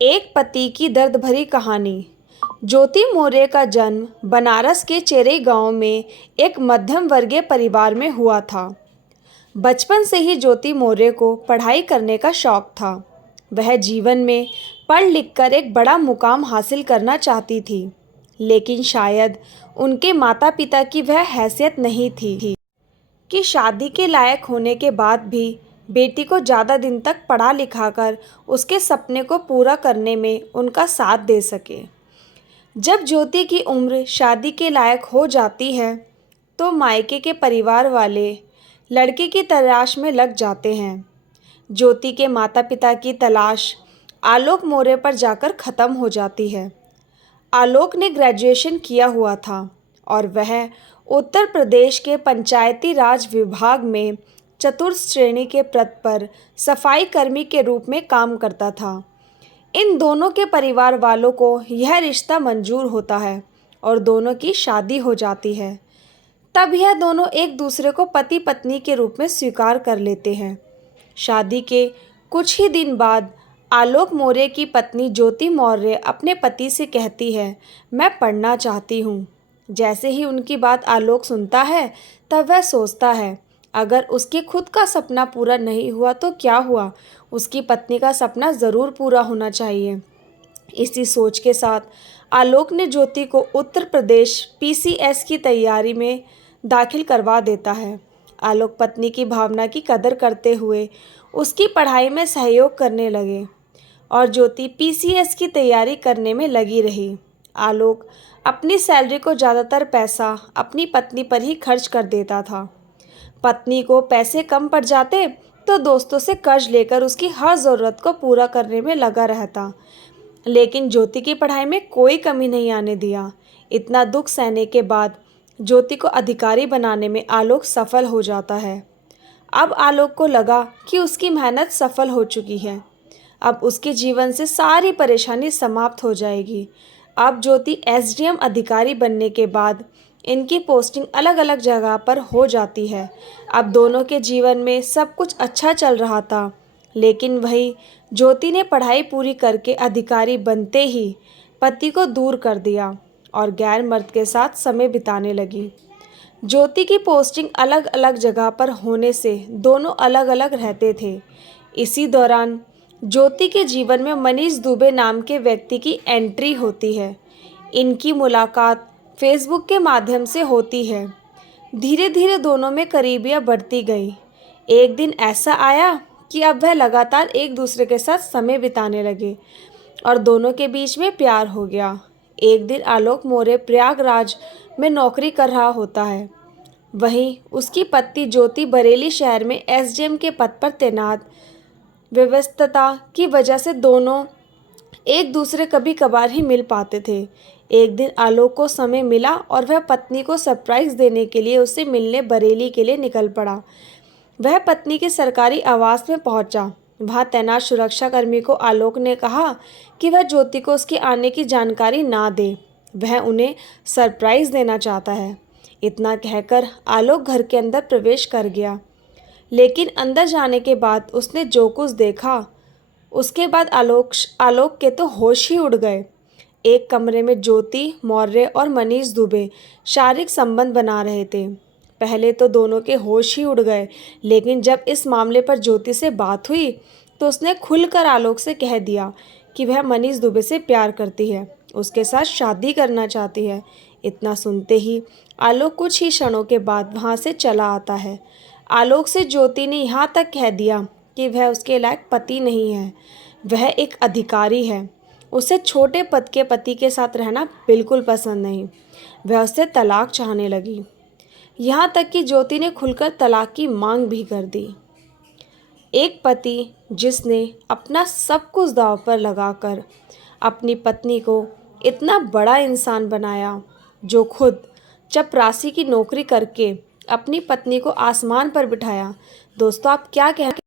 एक पति की दर्द भरी कहानी। ज्योति मौर्य का जन्म बनारस के चेरई गांव में एक मध्यम वर्गीय परिवार में हुआ था। बचपन से ही ज्योति मौर्य को पढ़ाई करने का शौक था। वह जीवन में पढ़ लिखकर एक बड़ा मुकाम हासिल करना चाहती थी, लेकिन शायद उनके माता पिता की वह हैसियत नहीं थी कि शादी के लायक होने के बाद भी बेटी को ज़्यादा दिन तक पढ़ा लिखाकर उसके सपने को पूरा करने में उनका साथ दे सके। जब ज्योति की उम्र शादी के लायक हो जाती है तो मायके के परिवार वाले लड़के की तलाश में लग जाते हैं। ज्योति के माता पिता की तलाश आलोक मौर्य पर जाकर ख़त्म हो जाती है। आलोक ने ग्रेजुएशन किया हुआ था और वह उत्तर प्रदेश के पंचायती राज विभाग में चतुर्थ श्रेणी के पद पर सफाई कर्मी के रूप में काम करता था। इन दोनों के परिवार वालों को यह रिश्ता मंजूर होता है और दोनों की शादी हो जाती है। तब यह दोनों एक दूसरे को पति पत्नी के रूप में स्वीकार कर लेते हैं। शादी के कुछ ही दिन बाद आलोक मौर्य की पत्नी ज्योति मौर्य अपने पति से कहती है, मैं पढ़ना चाहती हूँ। जैसे ही उनकी बात आलोक सुनता है तब वह सोचता है, अगर उसके खुद का सपना पूरा नहीं हुआ तो क्या हुआ, उसकी पत्नी का सपना ज़रूर पूरा होना चाहिए। इसी सोच के साथ आलोक ने ज्योति को उत्तर प्रदेश पीसीएस की तैयारी में दाखिल करवा देता है। आलोक पत्नी की भावना की कदर करते हुए उसकी पढ़ाई में सहयोग करने लगे और ज्योति पीसीएस की तैयारी करने में लगी रही। आलोक अपनी सैलरी को ज़्यादातर पैसा अपनी पत्नी पर ही खर्च कर देता था। पत्नी को पैसे कम पड़ जाते तो दोस्तों से कर्ज लेकर उसकी हर ज़रूरत को पूरा करने में लगा रहता, लेकिन ज्योति की पढ़ाई में कोई कमी नहीं आने दिया। इतना दुख सहने के बाद ज्योति को अधिकारी बनाने में आलोक सफल हो जाता है। अब आलोक को लगा कि उसकी मेहनत सफल हो चुकी है। अब उसके जीवन से सारी परेशानी समाप्त हो जाएगी। अब ज्योति एसडीएम अधिकारी बनने के बाद इनकी पोस्टिंग अलग अलग जगह पर हो जाती है। अब दोनों के जीवन में सब कुछ अच्छा चल रहा था, लेकिन वही ज्योति ने पढ़ाई पूरी करके अधिकारी बनते ही पति को दूर कर दिया और गैर मर्द के साथ समय बिताने लगी। ज्योति की पोस्टिंग अलग अलग जगह पर होने से दोनों अलग अलग रहते थे। इसी दौरान ज्योति के जीवन में मनीष दुबे नाम के व्यक्ति की एंट्री होती है। इनकी मुलाकात फेसबुक के माध्यम से होती है। धीरे धीरे दोनों में करीबियाँ बढ़ती गई। एक दिन ऐसा आया कि अब वह लगातार एक दूसरे के साथ समय बिताने लगे और दोनों के बीच में प्यार हो गया। एक दिन आलोक मौर्य प्रयागराज में नौकरी कर रहा होता है। वहीं उसकी पत्नी ज्योति बरेली शहर में एसडीएम के पद पर तैनात। व्यस्तता की वजह से दोनों एक दूसरे कभी कभार ही मिल पाते थे। एक दिन आलोक को समय मिला और वह पत्नी को सरप्राइज देने के लिए उससे मिलने बरेली के लिए निकल पड़ा। वह पत्नी के सरकारी आवास में पहुंचा। वहां तैनात सुरक्षाकर्मी को आलोक ने कहा कि वह ज्योति को उसके आने की जानकारी ना दे, वह उन्हें सरप्राइज देना चाहता है। इतना कहकर आलोक घर के अंदर प्रवेश कर गया, लेकिन अंदर जाने के बाद उसने जो कुछ देखा उसके बाद आलोक के तो होश ही उड़ गए। एक कमरे में ज्योति मौर्य और मनीष दुबे शारीरिक संबंध बना रहे थे। पहले तो दोनों के होश ही उड़ गए, लेकिन जब इस मामले पर ज्योति से बात हुई तो उसने खुलकर आलोक से कह दिया कि वह मनीष दुबे से प्यार करती है, उसके साथ शादी करना चाहती है। इतना सुनते ही आलोक कुछ ही क्षणों के बाद वहाँ से चला आता है। आलोक से ज्योति ने यहाँ तक कह दिया कि वह उसके लायक पति नहीं है, वह एक अधिकारी है। उसे छोटे पद के पति के साथ रहना बिल्कुल पसंद नहीं। वह उससे तलाक चाहने लगी। यहाँ तक कि ज्योति ने खुलकर तलाक की मांग भी कर दी। एक पति जिसने अपना सब कुछ दांव पर लगाकर अपनी पत्नी को इतना बड़ा इंसान बनाया, जो खुद चपरासी की नौकरी करके अपनी पत्नी को आसमान पर बिठाया। दोस्तों, आप क्या कहना